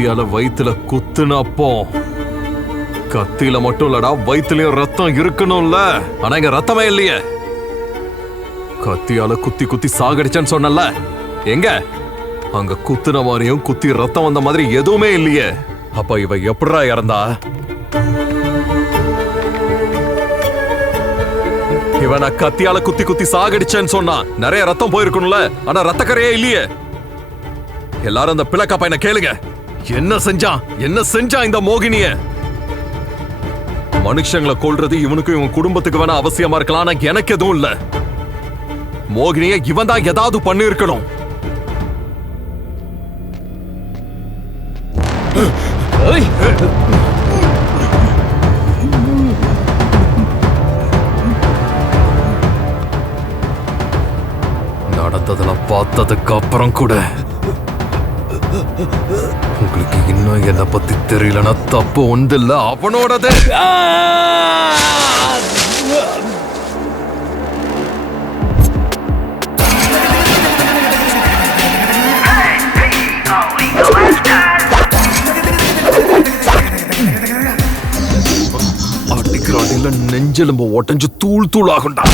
கத்தியால வயித்துல குத்துனப்போ கத்தியில மட்டும் இல்லடா, வயிற்றுலயும் ரத்தம் இருக்கணும்ல. ஆனா இங்க ரத்தமே இல்லையே. கத்தியால குத்தி குத்தி சாகடிச்சேன்னு சொன்னல, எங்க அங்க குத்துன மாதிரியும் குத்தி ரத்தம் வந்த மாதிரி எதுவுமே இல்லையே. அப்ப இவ எப்படா இறந்தா? இவன் கத்தியால குத்தி குத்தி சாகடிச்சேன்னு சொன்னா நிறைய ரத்தம் போயிருக்கணும்ல. ஆனா ரத்தக்கரையே இல்லையே. எல்லாரும் அந்த பிளக்கா பையனை கேளுங்க, என்ன செஞ்சா இந்த மோகினிய? மனுஷங்களை கொல்றது இவனுக்கும் இவன் குடும்பத்துக்கு வேணா அவசியமா இருக்கலாம். ஆனா எனக்கு எதுவும் இல்ல. மோகினிய இவன் தான் ஏதாவது பண்ணிருக்கணும். நடந்ததுல பார்த்ததுக்கு அப்புறம் கூட உங்களுக்கு இன்னும் என்ன பத்தி தெரியலன்னா தப்பு ஒன்று இல்ல, அவனோடது. அடிக்கிற அடியில நெஞ்செலும்பு ஒட்டஞ்சு தூள் தூள் ஆகுண்டா.